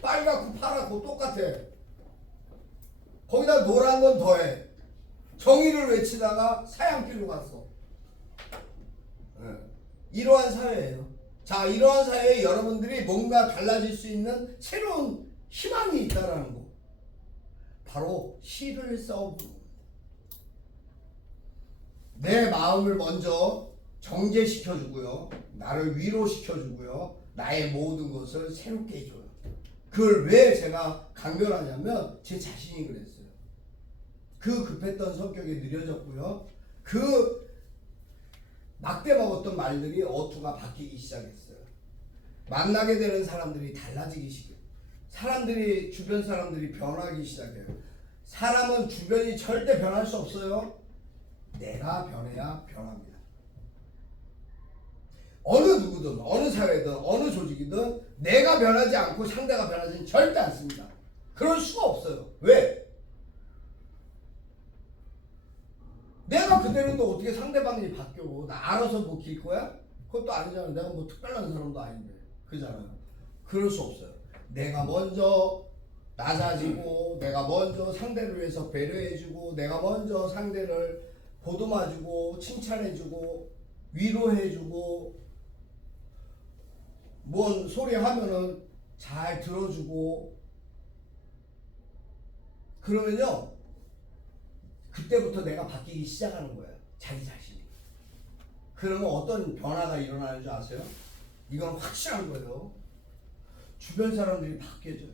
빨갛고 파랗고 똑같아. 거기다 노란 건 더해. 정의를 외치다가 사양길로 갔어. 네. 이러한 사회예요. 자, 이러한 사회에 여러분들이 뭔가 달라질 수 있는 새로운 희망이 있다라는 거. 바로 시를 써보는 내 마음을 먼저 정제시켜주고요. 나를 위로시켜주고요. 나의 모든 것을 새롭게 해줘요. 그걸 왜 제가 강변하냐면 제 자신이 그랬어요. 그 급했던 성격이 느려졌고요. 그 막대 먹었던 말들이 어투가 바뀌기 시작했어요. 만나게 되는 사람들이 달라지기 시작해요. 사람들이 주변 사람들이 변하기 시작해요. 사람은 주변이 절대 변할 수 없어요. 내가 변해야 변합니다. 어느 누구든 어느 사회든 어느 조직이든 내가 변하지 않고 상대가 변하지는 절대 않습니다. 그럴 수가 없어요. 왜? 내가 그대로인데 어떻게 상대방이 바뀌고 나 알아서 바뀔 거야? 그것도 아니잖아. 내가 뭐 특별한 사람도 아닌데. 그잖아요. 그럴 수 없어요. 내가 먼저 낮아지고 내가 먼저 상대를 위해서 배려해주고 내가 먼저 상대를 보듬어주고 칭찬해주고 위로해주고 뭔 소리 하면은 잘 들어주고 그러면요 그때부터 내가 바뀌기 시작하는 거예요. 자기 자신이. 그러면 어떤 변화가 일어나는 줄 아세요? 이건 확실한 거예요. 주변 사람들이 바뀌어져요.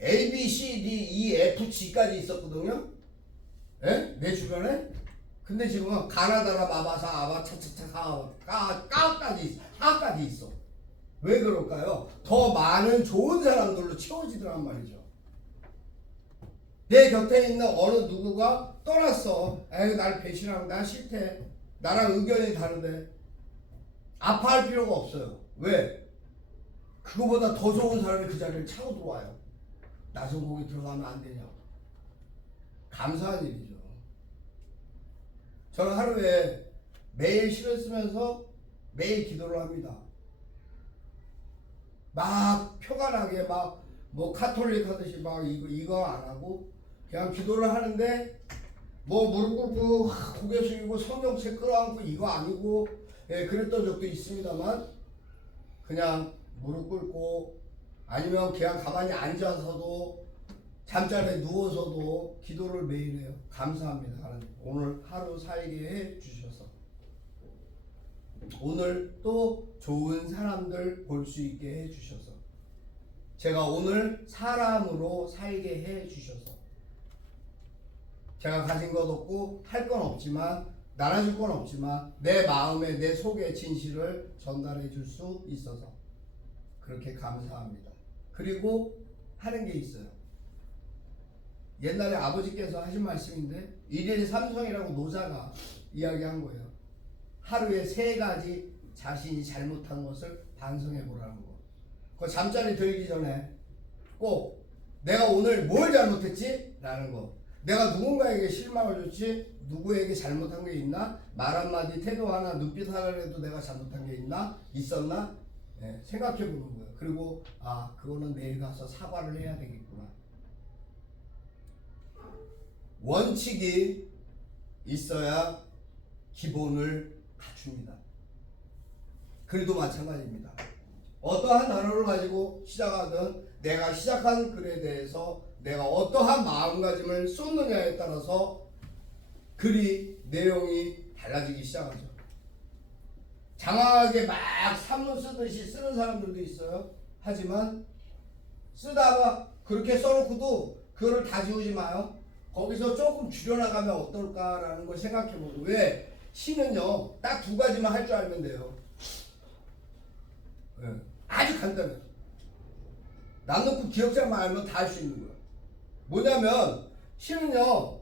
A, B, C, D, E, F, G까지 있었거든요. 예? 내 주변에. 근데 지금은 가나다라, 마바사, 아바, 차차차, 까까지 있어. 왜 그럴까요? 더 많은 좋은 사람들로 채워지더란 말이죠. 내 곁에 있는 어느 누구가 떠났어. 에이, 날 배신하고 나 싫대. 나랑 의견이 다른데. 아파할 필요가 없어요. 왜? 그거보다 더 좋은 사람이 그 자리를 차고 들어와요. 나 좀 거기 들어가면 안 되냐고. 감사한 일이죠. 저는 하루에 매일 시를 쓰면서 매일 기도를 합니다. 막 표가 나게 막 뭐 카톨릭 하듯이 막 이거 안 하고 그냥 기도를 하는데 뭐 무릎 꿇고 고개 숙이고 성경책 끌어안고 이거 아니고 예, 그랬던 적도 있습니다만 그냥 무릎 꿇고 아니면 그냥 가만히 앉아서도 잠자리에 누워서도 기도를 매일 해요. 감사합니다. 하나님. 오늘 하루 살게 해 주셔서 오늘 또 좋은 사람들 볼 수 있게 해 주셔서 제가 오늘 사람으로 살게 해 주셔서 제가 가진 것 없고 할 건 없지만 나눠줄 건 없지만 내 마음에 내 속의 진실을 전달해 줄 수 있어서 그렇게 감사합니다. 그리고 하는 게 있어요. 옛날에 아버지께서 하신 말씀인데 일일 삼성이라고 노자가 이야기한 거예요. 하루에 3가지 자신이 잘못한 것을 반성해 보라는 거. 그 잠자리 들기 전에 꼭 내가 오늘 뭘 잘못했지? 라는 거. 내가 누군가에게 실망을 줬지? 누구에게 잘못한 게 있나? 말 한마디, 태도 하나, 눈빛 하나라도 내가 잘못한 게 있나? 있었나? 네, 생각해 보는 거예요. 그리고 그거는 내일 가서 사과를 해야 되겠구나. 원칙이 있어야 기본을 갖춥니다. 글도 마찬가지입니다. 어떠한 단어를 가지고 시작하든 내가 시작한 글에 대해서 내가 어떠한 마음가짐을 쏟느냐에 따라서 글이 내용이 달라지기 시작하죠. 장황하게 막 산문 쓰듯이 쓰는 사람들도 있어요. 하지만 쓰다가 그렇게 써놓고도 그거를 다 지우지 마요. 거기서 조금 줄여나가면 어떨까라는 걸 생각해보고. 왜? 시는요 딱 2가지만 할 줄 알면 돼요. 네. 아주 간단해요. 남 놓고 기억장만 알면 다 할 수 있는 거예요. 뭐냐면 시는요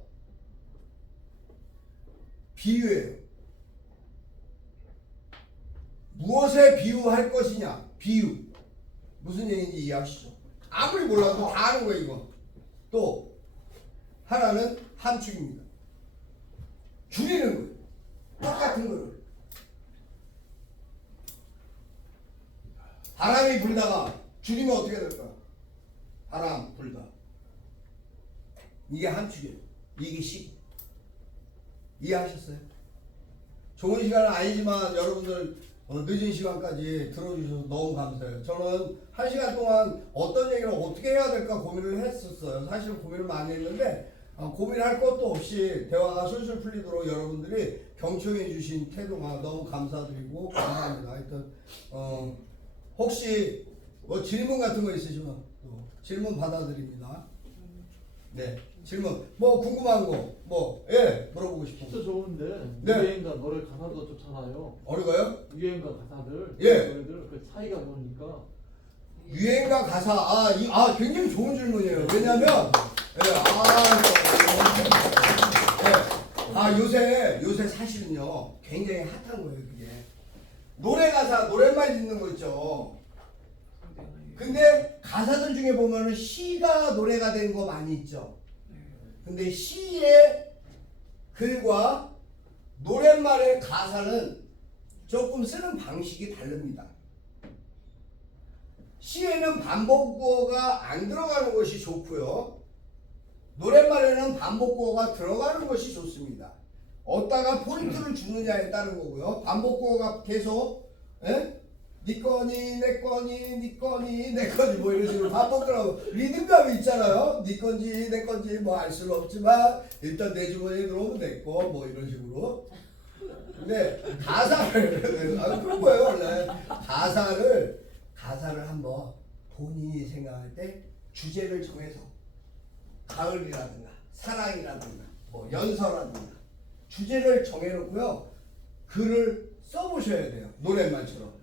비유예요. 무엇에 비유할 것이냐. 비유. 무슨 얘기인지 이해하시죠? 아무리 몰라도 다 아는 거예요. 이거. 또 하나는 함축입니다. 줄이는 거예요. 똑같은 거를. 바람이 불다가 줄이면 어떻게 될까? 바람 불다. 이게 함축이에요. 이게 시. 이해하셨어요? 좋은 시간은 아니지만 여러분들 늦은 시간까지 들어주셔서 너무 감사해요. 저는 1시간 동안 어떤 얘기를 어떻게 해야 될까 고민을 했었어요. 사실은 고민을 많이 했는데 고민할 것도 없이 대화가 술술 풀리도록 여러분들이 경청해 주신 태도가 너무 감사드리고 감사합니다. 하여튼 혹시 뭐 질문 같은 거 있으시면 또 질문 받아드립니다. 네, 질문 뭐 궁금한 거 뭐 물어보고 싶은 거. 진짜 좋은데 네. 유행가 노래 가사도 좋잖아요. 어려워요? 유행가 가사들 예. 노래들 그 차이가 뭐니까 유행가 가사 굉장히 좋은 질문이에요. 왜냐면 요새 사실은요 굉장히 핫한 거예요. 그게 노래 가사 노랫말 짓는 거 있죠. 근데 가사들 중에 보면은 시가 노래가 된 거 많이 있죠. 근데 시의 글과 노랫말의 가사는 조금 쓰는 방식이 다릅니다. 시에는 반복구어가 안 들어가는 것이 좋고요. 노랫말에는 반복구어가 들어가는 것이 좋습니다. 어디다가 포인트를 주느냐에 따른 거고요. 반복구어가 계속 니 거니 내 거니 니 거니 내 거니 뭐 이런 식으로 반복들하고 리듬감이 있잖아요. 니 건지 내 건지 뭐 알 수는 없지만 일단 내 주머니에 들어오면 내 거 뭐 이런 식으로. 근데 가사를 그런 거예요 원래. 가사를 한번 본인이 생각할 때 주제를 정해서 가을이라든가 사랑이라든가 뭐 연서라든가 주제를 정해놓고요 글을 써보셔야 돼요. 노랫말처럼.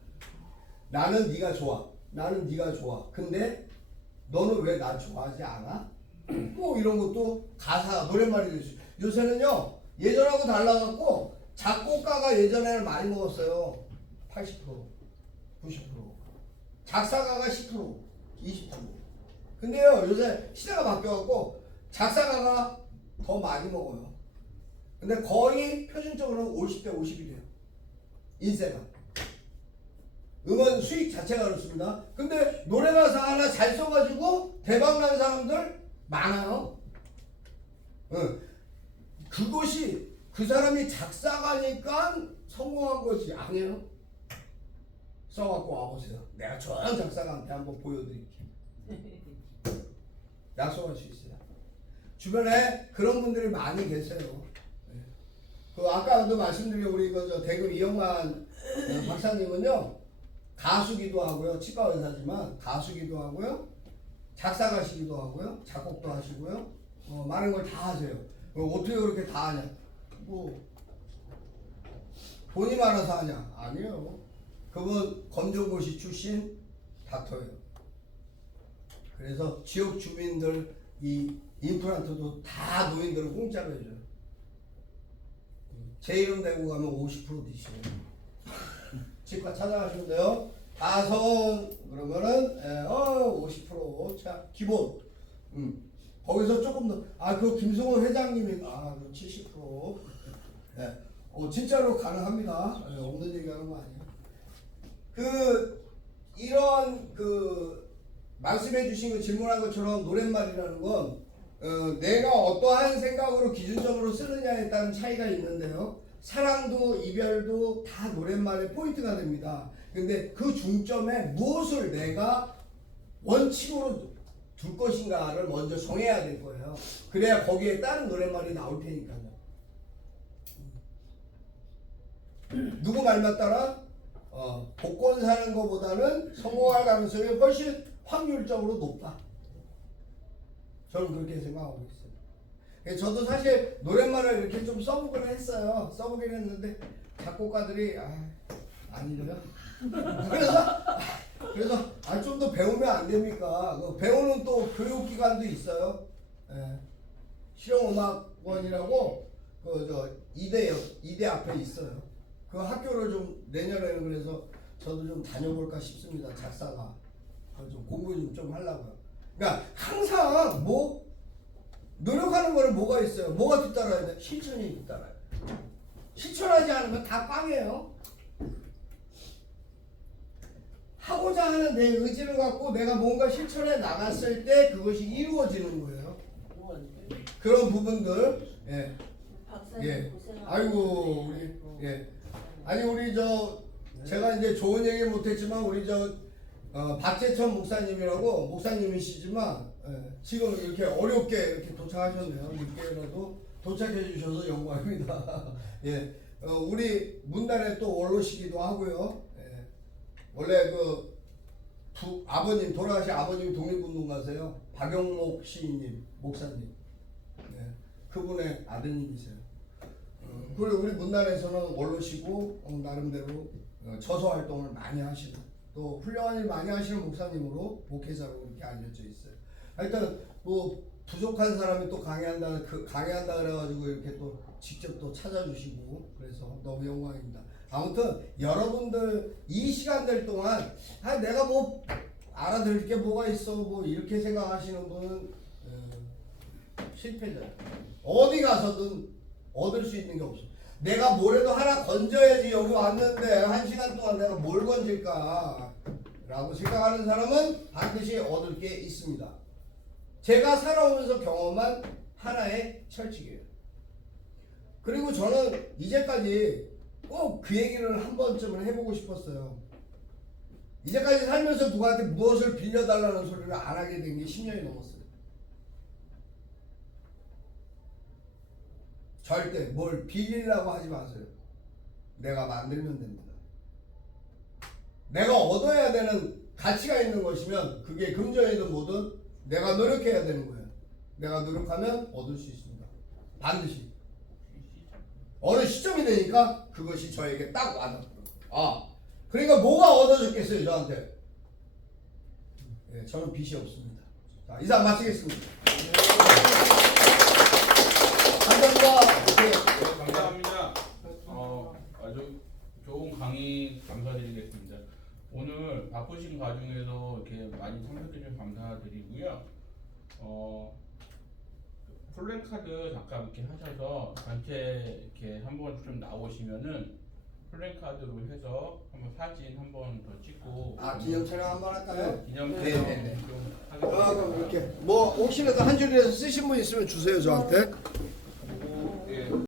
나는 네가 좋아. 나는 네가 좋아. 근데 너는 왜 나 좋아하지 않아? 뭐 이런 것도 가사 노랫말이 될 수 있어요. 요새는요 예전하고 달라갖고 작곡가가 예전에는 많이 먹었어요. 80% 90% 작사가가 10% 20%. 근데요 요새 시대가 바뀌어갖고 작사가가 더 많이 먹어요. 근데 거의 표준적으로는 50대 50이 돼요. 인세가. 음원 수익 자체가 그렇습니다. 근데 노래 가사 하나 잘 써가지고 대박난 사람들 많아요. 그것이 그 사람이 작사가니까 성공한 것이 아니에요. 써갖고 와보세요. 내가 좋아하는 작사가한테 한번 보여드릴게요. 약속할 수 있어요. 주변에 그런 분들이 많이 계세요. 그 아까도 말씀드린 우리 대구 이영만 박사님은요 가수기도 하고요, 치과 의사지만 가수기도 하고요, 작사가시기도 하고요, 작곡도 하시고요, 많은 걸 다 하세요. 어떻게 그렇게 다 하냐? 뭐 돈이 많아서 하냐? 아니에요. 그분 검정고시 출신 닥터예요. 그래서 지역 주민들 이 임플란트도 다 노인들은 공짜로 해줘요. 제 이름 대고 가면 50% 드시고 치과 찾아가시면 돼요. 다선 그러면은 50% 자 기본. 거기서 조금 더 그 김승원 회장님이 그 70%. 네. 진짜로 가능합니다. 없는 얘기하는 거 아니에요. 이런 말씀해 주신 거 질문한 것처럼 노랫말이라는 건 내가 어떠한 생각으로 기준적으로 쓰느냐에 따른 차이가 있는데요. 사랑도 이별도 다 노랫말의 포인트가 됩니다. 근데 그 중점에 무엇을 내가 원칙으로 둘 것인가를 먼저 정해야 될 거예요. 그래야 거기에 따른 노랫말이 나올 테니까요. 누구 말만 따라 복권 사는 것보다는 성공할 가능성이 훨씬 확률적으로 높다. 저는 그렇게 생각하고 있어요. 저도 사실 노랫말을 이렇게 좀 써보긴 했어요. 써보긴 했는데 작곡가들이 아니래요. 그래서 좀 더 배우면 안 됩니까? 배우는 또 교육기관도 있어요. 실용음악원이라고 이대 앞에 있어요. 그 학교를 좀 내년에는 그래서 저도 좀 다녀볼까 싶습니다. 작사가 좀 공부 좀 하려고요. 그러니까 항상 노력하는 거는 뭐가 있어요? 뭐가 뒤따라야 돼? 실천이 뒤따라요. 실천하지 않으면 다 빵이에요. 하고자 하는 내 의지를 갖고 내가 뭔가 실천해 나갔을 때 그것이 이루어지는 거예요. 그런 부분들. 예. 박사님 예. 고생하셨어요. 아이고 우리 예. 아니 우리 제가 이제 좋은 얘기 못했지만 우리 박재천 목사님이라고 목사님이시지만 지금 이렇게 어렵게 이렇게 도착하셨네요. 늦게라도 도착해 주셔서 영광입니다. 예. 우리 문단에 또 원로시기도 하고요. 예. 원래 아버님 돌아가신 아버님 독립운동가세요. 박영목 시인님 목사님. 예. 그분의 아드님이세요. 그리고 우리 문단에서는 원로시고 나름대로 저서 활동을 많이 하시는 또 훌륭한 일 많이 하시는 목사님으로 목회자로 이렇게 알려져 있어요. 하여튼 뭐 부족한 사람이 또 강의한다 그래가지고 이렇게 또 직접 또 찾아주시고 그래서 너무 영광입니다. 아무튼 여러분들 이 시간들 동안 내가 뭐 알아들을 게 뭐가 있어 뭐 이렇게 생각하시는 분은 실패자예요. 어디 가서든 얻을 수 있는 게 없어. 내가 뭐라도 하나 건져야지 여기 왔는데 1시간 동안 내가 뭘 건질까 라고 생각하는 사람은 반드시 얻을 게 있습니다. 제가 살아오면서 경험한 하나의 철칙이에요. 그리고 저는 이제까지 꼭 그 얘기를 한 번쯤은 해보고 싶었어요. 이제까지 살면서 누구한테 무엇을 빌려달라는 소리를 안 하게 된 게 10년이 넘었어요. 절대 뭘 빌리려고 하지 마세요. 내가 만들면 됩니다. 내가 얻어야 되는 가치가 있는 것이면 그게 금전이든 뭐든 내가 노력해야 되는 거예요. 내가 노력하면 얻을 수 있습니다. 반드시. 어느 시점이 되니까 그것이 저에게 딱 와닿더라고요. 그러니까 뭐가 얻어졌겠어요 저한테. 예, 저는 빚이 없습니다. 자, 이상 마치겠습니다. 감사합니다. 네, 감사합니다. 아주 좋은 강의 감사드리겠습니다. 오늘 바쁘신 과정에서 이렇게 많이 참석해 주셔서 감사드리고요. 플랜카드 잠깐 이렇게 하셔서 단체 이렇게 한번 좀 나오시면은 플랜카드로 해서 한번 사진 한번 더 찍고 기념 촬영 한번 할까요? 기념 촬영 네네네. 좀 그럼 하겠습니다. 이렇게 뭐 혹시라도 한 줄이라도 쓰신 분 있으면 주세요 저한테.